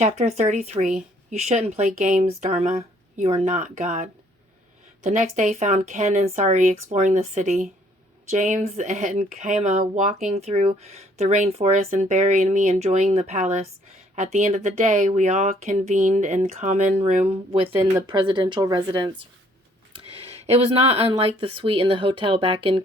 Chapter 33. You shouldn't play games, Dharma. You are not God. The next day found Ken and Sari exploring the city. James and Kama walking through the rainforest, and Barry and me enjoying the palace. At the end of the day, we all convened in common room within the presidential residence. It was not unlike the suite in the hotel back in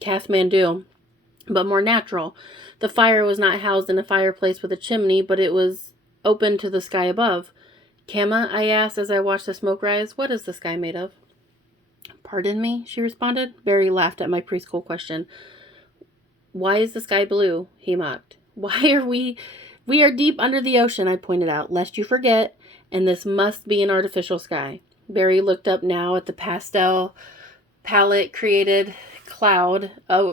Kathmandu, but more natural. The fire was not housed in a fireplace with a chimney, but it was open to the sky above. Kama, I asked as I watched the smoke rise, what is the sky made of? Pardon me, she responded. Barry laughed at my preschool question. Why is the sky blue? He mocked. Why are we are deep under the ocean, I pointed out, lest you forget, and this must be an artificial sky. Barry looked up now at the pastel palette created cloud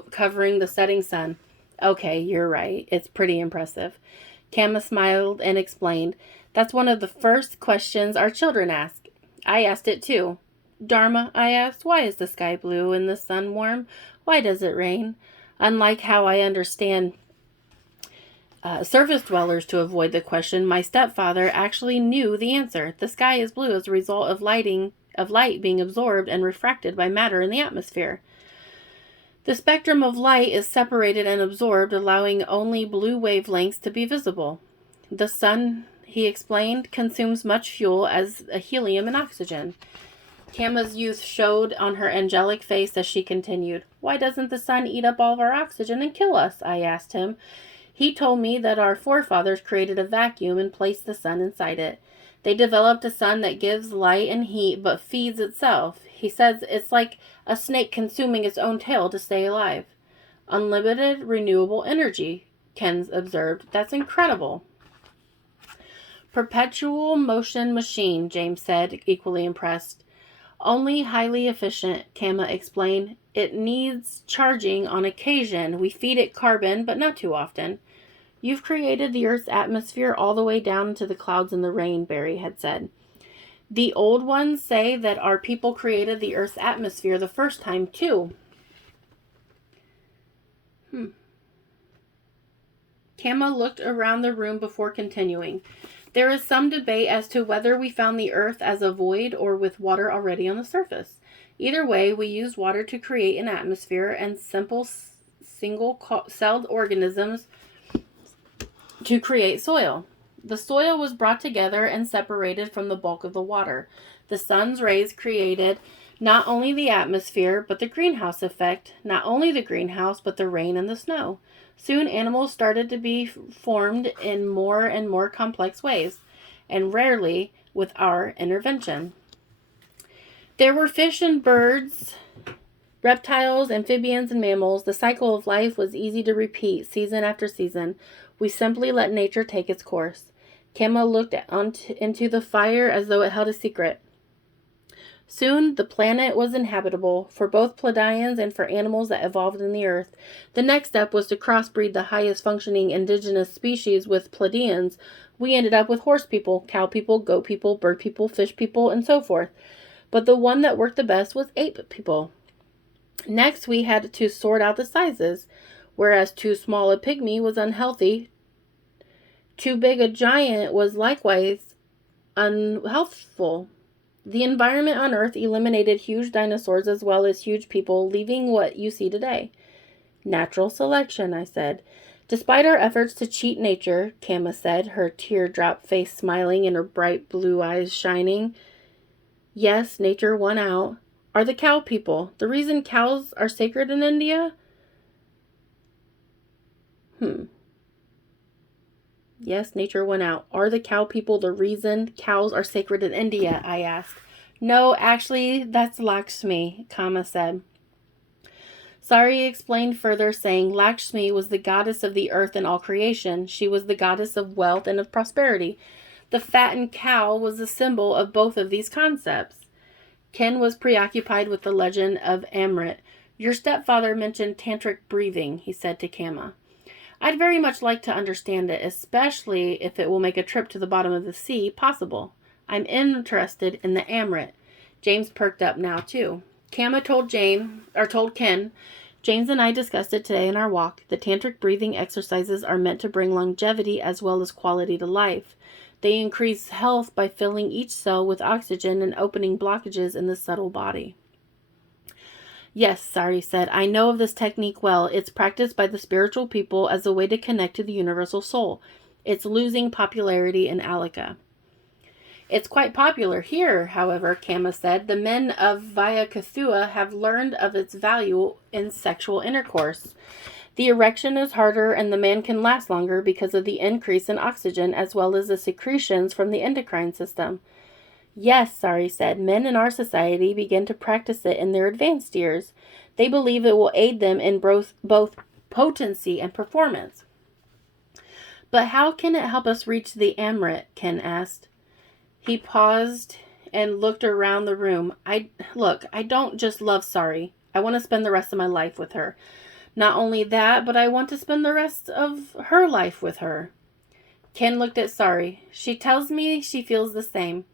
covering the setting sun. Okay, you're right. It's pretty impressive. Kama smiled and explained, that's one of the first questions our children ask. I asked it too. Dharma, I asked, why is the sky blue and the sun warm? Why does it rain? Unlike how I understand surface dwellers to avoid the question, my stepfather actually knew the answer. The sky is blue as a result of light being absorbed and refracted by matter in the atmosphere. The spectrum of light is separated and absorbed, allowing only blue wavelengths to be visible. The sun, he explained, consumes much fuel as helium and oxygen. Kama's youth showed on her angelic face as she continued. Why doesn't the sun eat up all of our oxygen and kill us? I asked him. He told me that our forefathers created a vacuum and placed the sun inside it. They developed a sun that gives light and heat but feeds itself. He says it's like a snake consuming its own tail to stay alive. Unlimited renewable energy, Ken observed. That's incredible. Perpetual motion machine, James said, equally impressed. Only highly efficient, Kama explained. It needs charging on occasion. We feed it carbon, but not too often. You've created the Earth's atmosphere all the way down to the clouds and the rain, Barry had said. The old ones say that our people created the Earth's atmosphere the first time, too. Kama looked around the room before continuing. There is some debate as to whether we found the Earth as a void or with water already on the surface. Either way, we used water to create an atmosphere and simple single-celled organisms to create soil. The soil was brought together and separated from the bulk of the water. The sun's rays created not only the atmosphere, but the greenhouse effect, not only the greenhouse, but the rain and the snow. Soon animals started to be formed in more and more complex ways, and rarely with our intervention. There were fish and birds, reptiles, amphibians, and mammals. The cycle of life was easy to repeat season after season. We simply let nature take its course. Kama looked into the fire as though it held a secret. Soon, the planet was inhabitable for both Pleiadians and for animals that evolved in the earth. The next step was to crossbreed the highest functioning indigenous species with Pleiadians. We ended up with horse people, cow people, goat people, bird people, fish people, and so forth. But the one that worked the best was ape people. Next, we had to sort out the sizes. Whereas too small a pygmy was unhealthy, too big a giant was likewise unhealthful. The environment on Earth eliminated huge dinosaurs as well as huge people, leaving what you see today. Natural selection, I said. Despite our efforts to cheat nature, Kama said, her teardrop face smiling and her bright blue eyes shining. Yes, nature won out. Are the cow people. The reason cows are sacred in India? Yes, nature went out. Are the cow people the reason cows are sacred in India? I asked. No, actually, that's Lakshmi, Kama said. Sari explained further, saying Lakshmi was the goddess of the earth and all creation. She was the goddess of wealth and of prosperity. The fattened cow was a symbol of both of these concepts. Ken was preoccupied with the legend of Amrit. Your stepfather mentioned tantric breathing, he said to Kama. I'd very much like to understand it, especially if it will make a trip to the bottom of the sea possible. I'm interested in the Amrit. James perked up now, too. Kama told Ken, James and I discussed it today in our walk. The tantric breathing exercises are meant to bring longevity as well as quality to life. They increase health by filling each cell with oxygen and opening blockages in the subtle body. Yes, Sari said, I know of this technique well. It's practiced by the spiritual people as a way to connect to the universal soul. It's losing popularity in Alaka. It's quite popular here, however, Kama said. The men of Vayakathua have learned of its value in sexual intercourse. The erection is harder and the man can last longer because of the increase in oxygen as well as the secretions from the endocrine system. Yes, Sari said, men in our society begin to practice it in their advanced years. They believe it will aid them in both potency and performance. But how can it help us reach the Amrit? Ken asked. He paused and looked around the room. I don't just love Sari. I want to spend the rest of my life with her. Not only that, but I want to spend the rest of her life with her. Ken looked at Sari. She tells me she feels the same.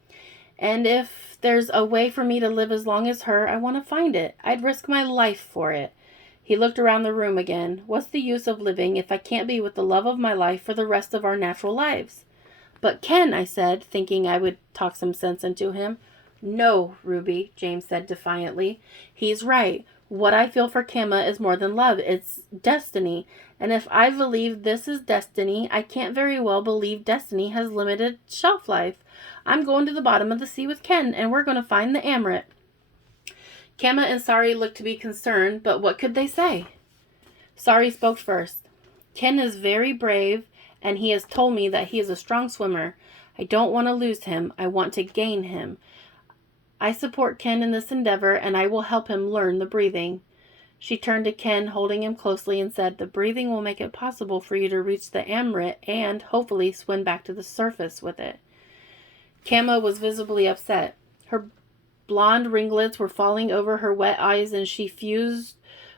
And if there's a way for me to live as long as her, I want to find it. I'd risk my life for it. He looked around the room again. What's the use of living if I can't be with the love of my life for the rest of our natural lives? But Ken, I said, thinking I would talk some sense into him. No, Ruby, James said defiantly. He's right. What I feel for Kama is more than love. It's destiny. And if I believe this is destiny, I can't very well believe destiny has limited shelf life. I'm going to the bottom of the sea with Ken, and we're going to find the Amrit. Kama and Sari looked to be concerned, but what could they say? Sari spoke first. Ken is very brave, and he has told me that he is a strong swimmer. I don't want to lose him. I want to gain him. I support Ken in this endeavor, and I will help him learn the breathing. She turned to Ken, holding him closely, and said, the breathing will make it possible for you to reach the Amrit and, hopefully, swim back to the surface with it. Kama was visibly upset. Her blonde ringlets were falling over her wet eyes, and she fused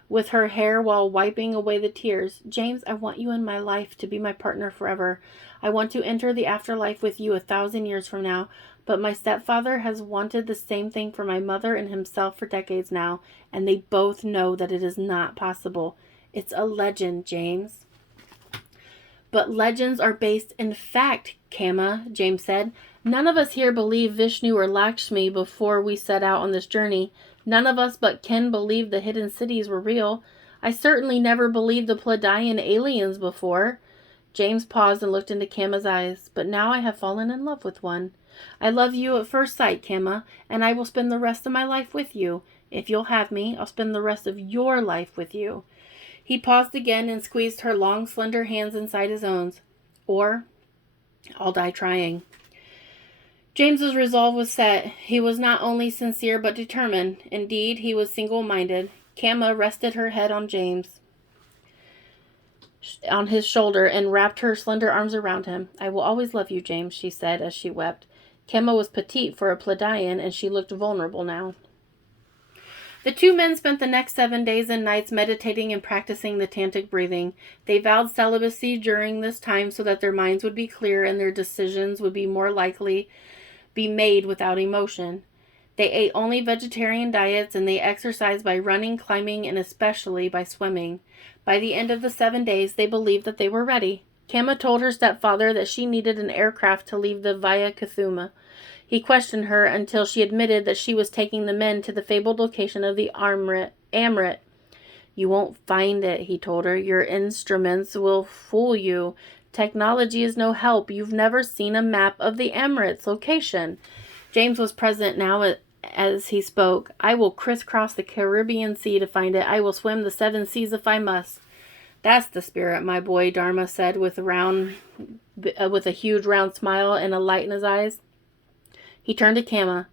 with her hair while wiping away the tears. James, I want you in my life to be my partner forever. I want to enter the afterlife with you 1,000 years from now. But my stepfather has wanted the same thing for my mother and himself for decades now, and they both know that it is not possible. It's a legend, James. But legends are based in fact, Kama, James said. None of us here believe Vishnu or Lakshmi before we set out on this journey. None of us but Ken believed the hidden cities were real. I certainly never believed the Pleiadian aliens before. James paused and looked into Kama's eyes. But now I have fallen in love with one. I love you at first sight, Kama, and I will spend the rest of my life with you. If you'll have me, I'll spend the rest of your life with you. He paused again and squeezed her long, slender hands inside his own. Or, I'll die trying. James's resolve was set. He was not only sincere but determined. Indeed, he was single-minded. Kama rested her head on his shoulder and wrapped her slender arms around him. I will always love you, James, she said as she wept. Kama was petite for a Pleiadian, and she looked vulnerable now. The two men spent the next 7 days and nights meditating and practicing the tantric breathing. They vowed celibacy during this time so that their minds would be clear and their decisions would be more likely be made without emotion. They ate only vegetarian diets, and they exercised by running, climbing, and especially by swimming. By the end of the 7 days, they believed that they were ready. Kama told her stepfather that she needed an aircraft to leave the Via Kathuma. He questioned her until she admitted that she was taking the men to the fabled location of the Amrit. You won't find it, he told her. Your instruments will fool you. Technology is no help. You've never seen a map of the Amrit's location. James was present now as he spoke. I will crisscross the Caribbean Sea to find it. I will swim the 7 seas if I must. That's the spirit, my boy, Dharma said with a huge round smile and a light in his eyes. He turned to Kama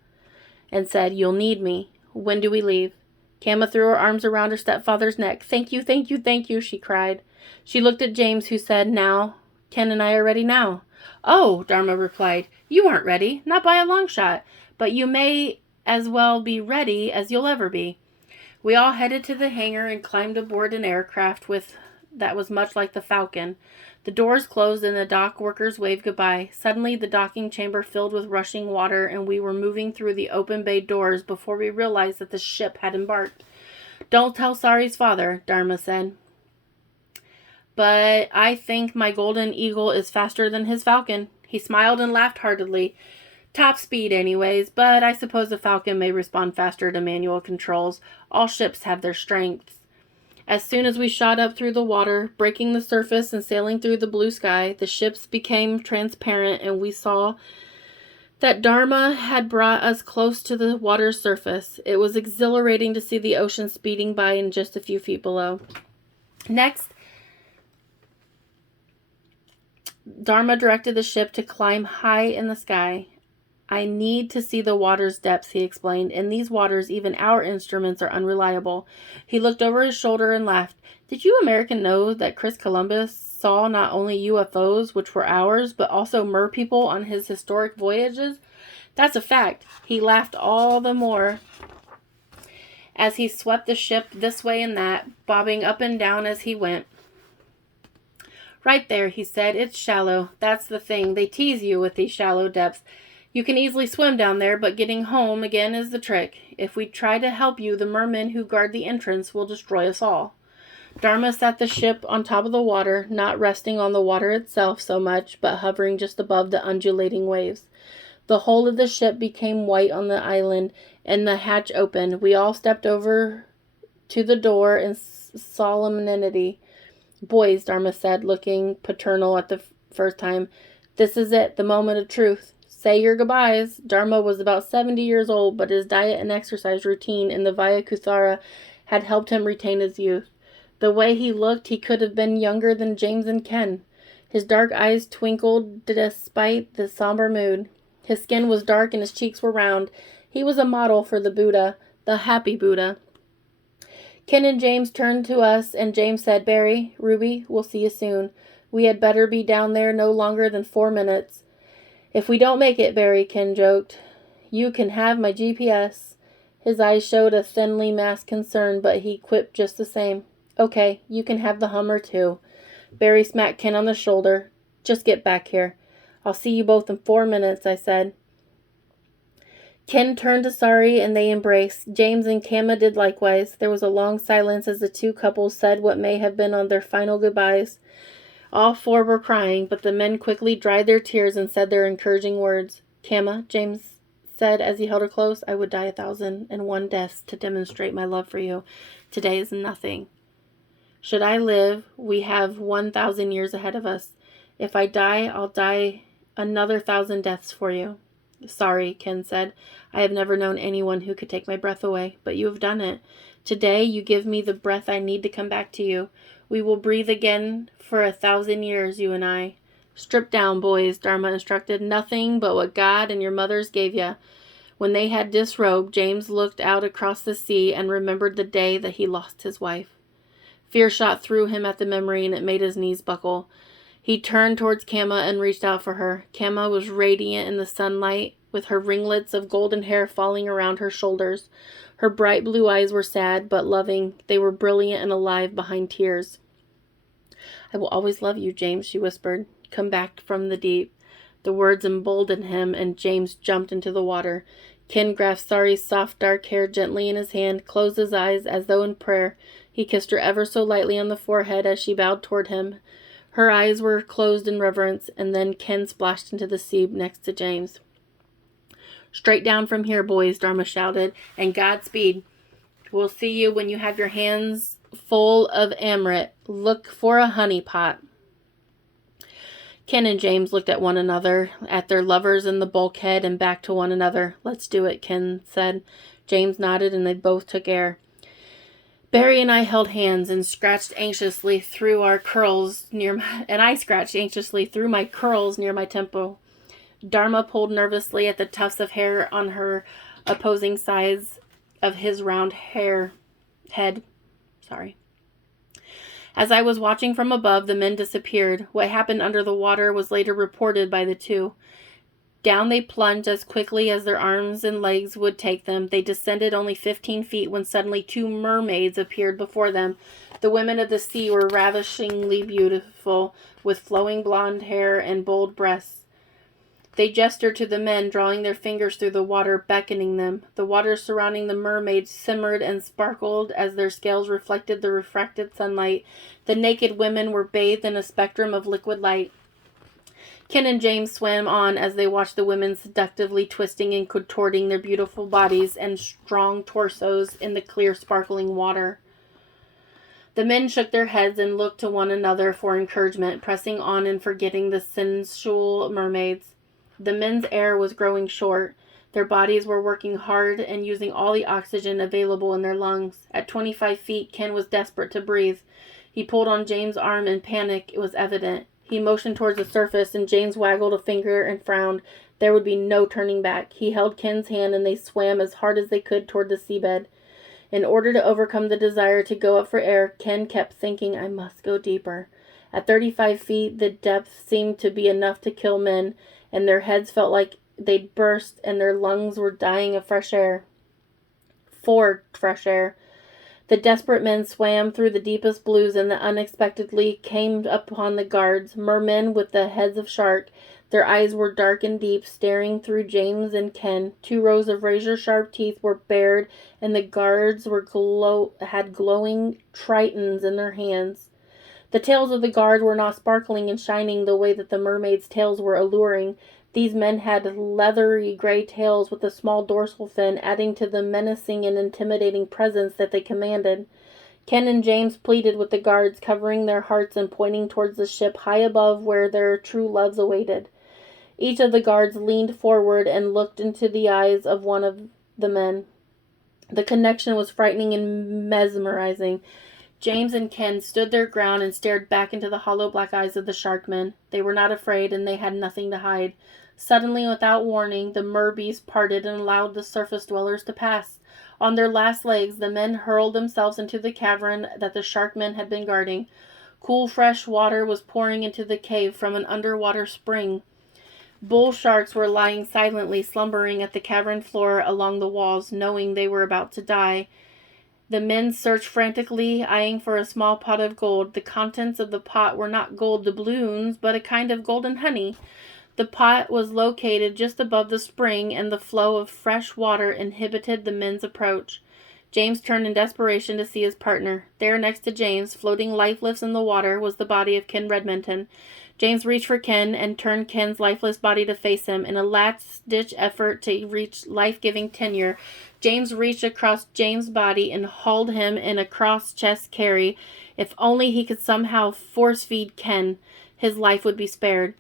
and said, You'll need me. When do we leave? Kama threw her arms around her stepfather's neck. Thank you, thank you, thank you, she cried. She looked at James, who said, Now, Ken and I are ready now. Oh, Dharma replied, You aren't ready, not by a long shot, but you may as well be ready as you'll ever be. We all headed to the hangar and climbed aboard an aircraft that was much like the Falcon. The doors closed and the dock workers waved goodbye. Suddenly, the docking chamber filled with rushing water, and we were moving through the open bay doors before we realized that the ship had embarked. Don't tell Sari's father, Dharma said. But I think my golden eagle is faster than his falcon. He smiled and laughed heartily. Top speed anyways, but I suppose the Falcon may respond faster to manual controls. All ships have their strengths. As soon as we shot up through the water, breaking the surface and sailing through the blue sky, the ships became transparent and we saw that Dharma had brought us close to the water's surface. It was exhilarating to see the ocean speeding by in just a few feet below. Next, Dharma directed the ship to climb high in the sky. I need to see the water's depths, he explained. In these waters, even our instruments are unreliable. He looked over his shoulder and laughed. Did you American know that Chris Columbus saw not only UFOs, which were ours, but also merpeople on his historic voyages? That's a fact. He laughed all the more as he swept the ship this way and that, bobbing up and down as he went. Right there, he said. It's shallow. That's the thing. They tease you with these shallow depths. You can easily swim down there, but getting home again is the trick. If we try to help you, the mermen who guard the entrance will destroy us all. Dharma set the ship on top of the water, not resting on the water itself so much, but hovering just above the undulating waves. The whole of the ship became white on the island, and the hatch opened. We all stepped over to the door in solemnity. Boys, Dharma said, looking paternal at the first time, this is it, the moment of truth. Say your goodbyes. Dharma was about 70 years old, but his diet and exercise routine in the Via Kuthara had helped him retain his youth. The way he looked, he could have been younger than James and Ken. His dark eyes twinkled despite the somber mood. His skin was dark and his cheeks were round. He was a model for the Buddha, the happy Buddha. Ken and James turned to us, and James said, Barry, Ruby, we'll see you soon. We had better be down there no longer than 4 minutes. If we don't make it, Barry, Ken joked, you can have my GPS. His eyes showed a thinly masked concern, but he quipped just the same. Okay, you can have the Hummer too. Barry smacked Ken on the shoulder. Just get back here. I'll see you both in 4 minutes, I said. Ken turned to Sari and they embraced. James and Kama did likewise. There was a long silence as the two couples said what may have been on their final goodbyes. All four were crying, but the men quickly dried their tears and said their encouraging words. Kama, James said as he held her close, I would die 1,001 deaths to demonstrate my love for you. Today is nothing. Should I live, we have 1,000 years ahead of us. If I die, I'll die another 1,000 deaths for you. Sorry, Ken said. I have never known anyone who could take my breath away, but you have done it. Today, you give me the breath I need to come back to you. We will breathe again for 1,000 years, you and I. Strip down, boys, Dharma instructed. Nothing but what God and your mothers gave you. When they had disrobed, James looked out across the sea and remembered the day that he lost his wife. Fear shot through him at the memory, and it made his knees buckle. He turned towards Kama and reached out for her. Kama was radiant in the sunlight, with her ringlets of golden hair falling around her shoulders. Her bright blue eyes were sad but loving. They were brilliant and alive behind tears. I will always love you, James, she whispered. Come back from the deep. The words emboldened him, and James jumped into the water. Ken grasped Sari's soft dark hair gently in his hand, closed his eyes as though in prayer. He kissed her ever so lightly on the forehead as she bowed toward him. Her eyes were closed in reverence, and then Ken splashed into the sea next to James. Straight down from here, boys, Dharma shouted, and Godspeed. We'll see you when you have your hands full of Amrit. Look for a honey pot. Ken and James looked at one another, at their lovers in the bulkhead, and back to one another. Let's do it, Ken said. James nodded, and they both took air. Barry and I held hands and scratched anxiously through our curls I scratched anxiously through my curls near my temple. Dharma pulled nervously at the tufts of hair on her opposing sides of his round head. As I was watching from above, the men disappeared. What happened under the water was later reported by the two. Down they plunged as quickly as their arms and legs would take them. They descended only 15 feet when suddenly 2 mermaids appeared before them. The women of the sea were ravishingly beautiful, with flowing blonde hair and bold breasts. They gestured to the men, drawing their fingers through the water, beckoning them. The water surrounding the mermaids simmered and sparkled as their scales reflected the refracted sunlight. The naked women were bathed in a spectrum of liquid light. Ken and James swam on as they watched the women seductively twisting and contorting their beautiful bodies and strong torsos in the clear, sparkling water. The men shook their heads and looked to one another for encouragement, pressing on and forgetting the sensual mermaids. The men's air was growing short. Their bodies were working hard and using all the oxygen available in their lungs. At 25 feet, Ken was desperate to breathe. He pulled on James' arm in panic. It was evident. He motioned towards the surface, and James waggled a finger and frowned. There would be no turning back. He held Ken's hand, and they swam as hard as they could toward the seabed. In order to overcome the desire to go up for air, Ken kept thinking, I must go deeper. At 35 feet, the depth seemed to be enough to kill men, and their heads felt like they'd burst, and their lungs were dying of fresh air. For fresh air. The desperate men swam through the deepest blues and unexpectedly came upon the guards, mermen with the heads of shark. Their eyes were dark and deep, staring through James and Ken. 2 rows of razor-sharp teeth were bared, and the guards had glowing tritons in their hands. The tails of the guard were not sparkling and shining the way that the mermaids' tails were alluring. These men had leathery gray tails with a small dorsal fin, adding to the menacing and intimidating presence that they commanded. Ken and James pleaded with the guards, covering their hearts and pointing towards the ship high above where their true loves awaited. Each of the guards leaned forward and looked into the eyes of one of the men. The connection was frightening and mesmerizing. James and Ken stood their ground and stared back into the hollow black eyes of the sharkmen. They were not afraid, and they had nothing to hide. Suddenly, without warning, the mer-beast parted and allowed the surface dwellers to pass. On their last legs, the men hurled themselves into the cavern that the sharkmen had been guarding. Cool, fresh water was pouring into the cave from an underwater spring. Bull sharks were lying silently, slumbering at the cavern floor along the walls, knowing they were about to die. The men searched frantically, eyeing for a small pot of gold. The contents of the pot were not gold doubloons, but a kind of golden honey. The pot was located just above the spring, and the flow of fresh water inhibited the men's approach. James turned in desperation to see his partner. There, next to James, floating lifeless in the water, was the body of Ken Redmonton. James reached for Ken and turned Ken's lifeless body to face him. In a last-ditch effort to reach life-giving tenure, James reached across James' body and hauled him in a cross-chest carry. If only he could somehow force-feed Ken, his life would be spared.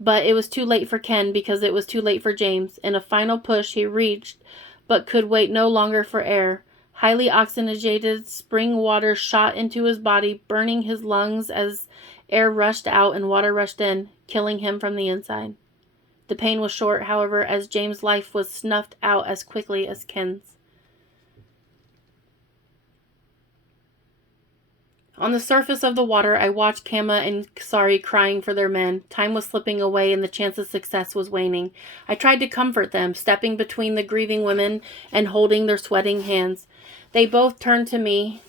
But it was too late for Ken because it was too late for James. In a final push, he reached, but could wait no longer for air. Highly oxygenated spring water shot into his body, burning his lungs as air rushed out and water rushed in, killing him from the inside. The pain was short, however, as James' life was snuffed out as quickly as Ken's. On the surface of the water, I watched Kama and Sari crying for their men. Time was slipping away and the chance of success was waning. I tried to comfort them, stepping between the grieving women and holding their sweating hands. They both turned to me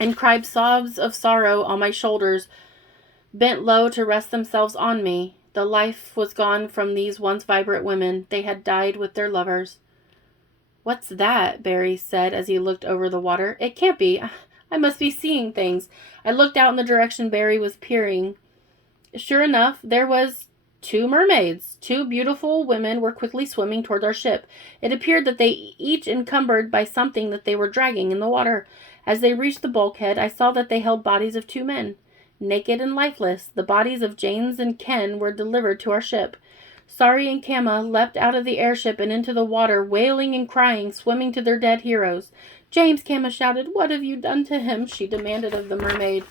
and cried sobs of sorrow on my shoulders, bent low to rest themselves on me. The life was gone from these once vibrant women. They had died with their lovers. "What's that?" Barry said as he looked over the water. "It can't be. I must be seeing things." I looked out in the direction Barry was peering. Sure enough, there was 2 mermaids. 2 beautiful women were quickly swimming toward our ship. It appeared that they each encumbered by something that they were dragging in the water. As they reached the bulkhead, I saw that they held bodies of 2 men. Naked and lifeless, the bodies of James and Ken were delivered to our ship. Sari and Kama leapt out of the airship and into the water, wailing and crying, swimming to their dead heroes. "James," Kama shouted. "What have you done to him?" she demanded of the mermaid.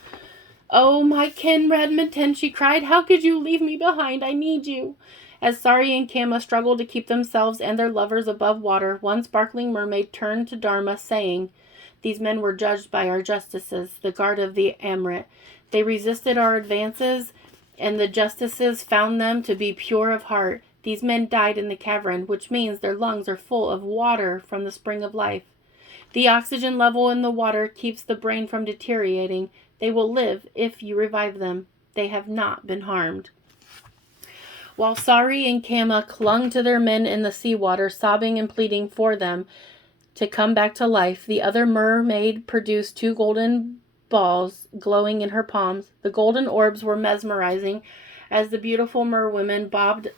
"Oh, my Ken Redmonton," she cried. "How could you leave me behind? I need you." As Sari and Kama struggled to keep themselves and their lovers above water, one sparkling mermaid turned to Dharma, saying, "These men were judged by our justices, the guard of the Amrit. They resisted our advances, and the justices found them to be pure of heart. These men died in the cavern, which means their lungs are full of water from the spring of life. The oxygen level in the water keeps the brain from deteriorating. They will live if you revive them. They have not been harmed." While Sari and Kama clung to their men in the seawater, sobbing and pleading for them to come back to life, the other mermaid produced 2 golden balls glowing in her palms. The golden orbs were mesmerizing as the beautiful mer women bobbed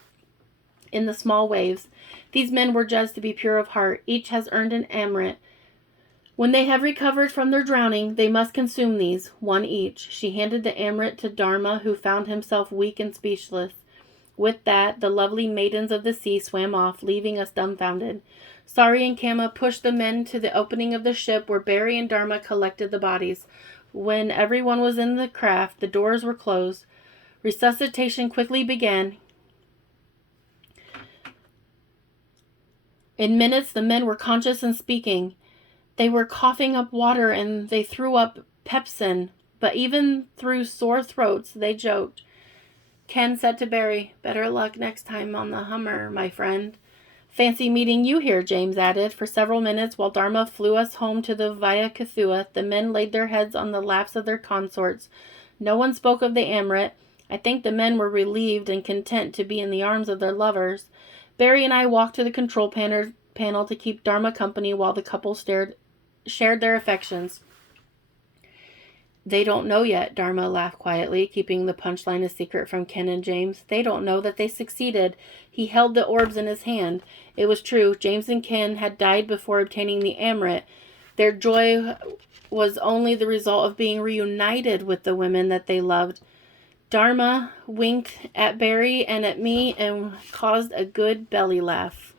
in the small waves. These men were judged to be pure of heart. Each has earned an amrit. When they have recovered from their drowning, they must consume these, one each. She handed the amrit to Dharma, who found himself weak and speechless. With that, the lovely maidens of the sea swam off, leaving us dumbfounded. Sari and Kama pushed the men to the opening of the ship, where Barry and Dharma collected the bodies. When everyone was in the craft, the doors were closed. Resuscitation quickly began. In minutes, the men were conscious and speaking. They were coughing up water and they threw up pepsin, but even through sore throats, they joked. Ken said to Barry, "Better luck next time on the Hummer, my friend." "Fancy meeting you here," James added. For several minutes, while Dharma flew us home to the Via Kathua, the men laid their heads on the laps of their consorts. No one spoke of the amrit. I think the men were relieved and content to be in the arms of their lovers. Barry and I walked to the control panel to keep Dharma company while the couple shared their affections. "They don't know yet," Dharma laughed quietly, keeping the punchline a secret from Ken and James. "They don't know that they succeeded." He held the orbs in his hand. It was true. James and Ken had died before obtaining the amrit. Their joy was only the result of being reunited with the women that they loved. Dharma winked at Barry and at me and caused a good belly laugh.